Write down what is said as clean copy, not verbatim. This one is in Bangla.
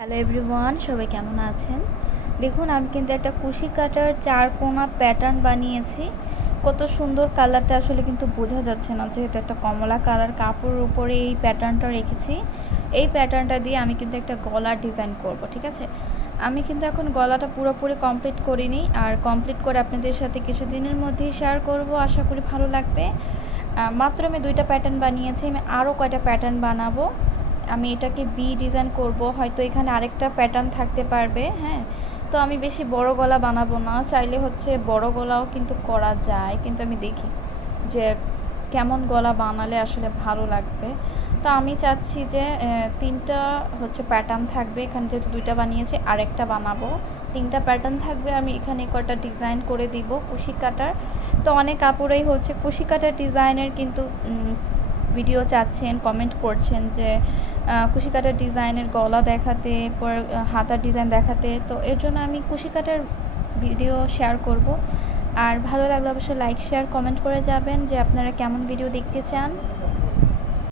হ্যালো এভরিওয়ান, সবাই কেমন আছেন? দেখুন, আমি কিন্তু একটা কুশি কাটার 4 কোণা প্যাটার্ন বানিয়েছি। কত সুন্দর কালারটা আসলে কিন্তু বোঝা যাচ্ছে না, যেহেতু একটা কমলা কালার কাপড়ের উপরে এই প্যাটার্নটা রেখেছি। এই প্যাটার্নটা দিয়ে আমি কিন্তু একটা গলার ডিজাইন করব, ঠিক আছে? আমি কিন্তু এখন গলাটা পুরোপুরি কমপ্লিট করিনি, আর কমপ্লিট করে আপনাদের সাথে কিছুদিনের মধ্যেই শেয়ার করব। আশা করি ভালো লাগবে। মাত্র আমি 2টা প্যাটার্ন বানিয়েছি, আমি আরও কয়টা প্যাটার্ন বানাবো। আমি এটাকে বি ডিজাইন করব, হয়তো এখানে আরেকটা প্যাটার্ন থাকতে পারবে। হ্যাঁ, তো আমি বেশি বড় গলা বানাবো না, চাইলে হচ্ছে বড় গলাও কিন্তু করা যায়, কিন্তু আমি দেখি যে কেমন গলা বানালে আসলে ভালো লাগবে। তো আমি চাচ্ছি যে 3টা হচ্ছে প্যাটার্ন থাকবে এখানে, যেহেতু 2টা বানিয়েছি আরেকটা বানাবো। 3টা প্যাটার্ন থাকবে, আমি এখানে কটা ডিজাইন করে দিব কুশি কাটার। তো অনেক কাপড়েই হচ্ছে কুশি কাটার ডিজাইনের কিন্তু ভিডিও চাচ্ছেন, কমেন্ট করছেন যে কুশি কাটার ডিজাইনের গলা দেখাতে, পর হাতার ডিজাইন দেখাতে। তো এর জন্য আমি কুশি কাটার ভিডিও শেয়ার করব। আর ভালো লাগলে অবশ্যই লাইক শেয়ার কমেন্ট করে যাবেন যে আপনারা কেমন ভিডিও দেখতে চান।